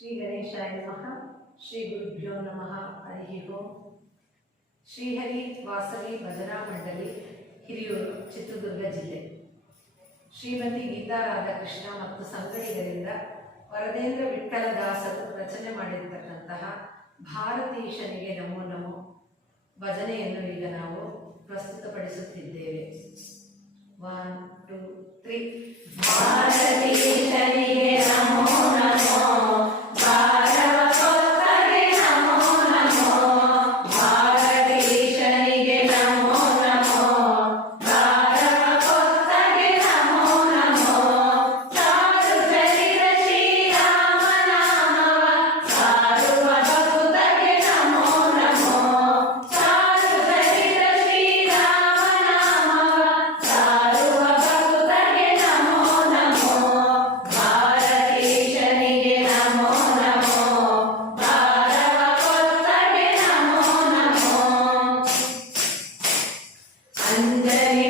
ಶ್ರೀ ಗಣೇಶಾಯ ನಮಃ, ಶ್ರೀ ಗುರುಭ್ಯೋ ನಮಃ ಹರಿ ಓಂ. ಶ್ರೀಹರಿ ವಾಸವಿ ಭಜನಾ ಮಂಡಳಿ ಹಿರಿಯೂರು, ಚಿತ್ರದುರ್ಗ ಜಿಲ್ಲೆ. ಶ್ರೀಮತಿ ಗೀತಾ ರಾಧಾಕೃಷ್ಣ ಮತ್ತು ಸಂಗಡಿಗರಿಂದ ವರದೇಂದ್ರ ವಿಠ್ಠಲದಾಸರು ರಚನೆ ಮಾಡಿರ್ತಕ್ಕಂತಹ ಭಾರತೀಶನಿಗೆ ನಮೋ ನಮೋ ಭಜನೆಯನ್ನು ಈಗ ನಾವು ಪ್ರಸ್ತುತಪಡಿಸುತ್ತಿದ್ದೇವೆ. ಒನ್ ಟು ತ್ರೀ ಭಾರತೀಶನಿಗೆ ನಮೋ Sunday.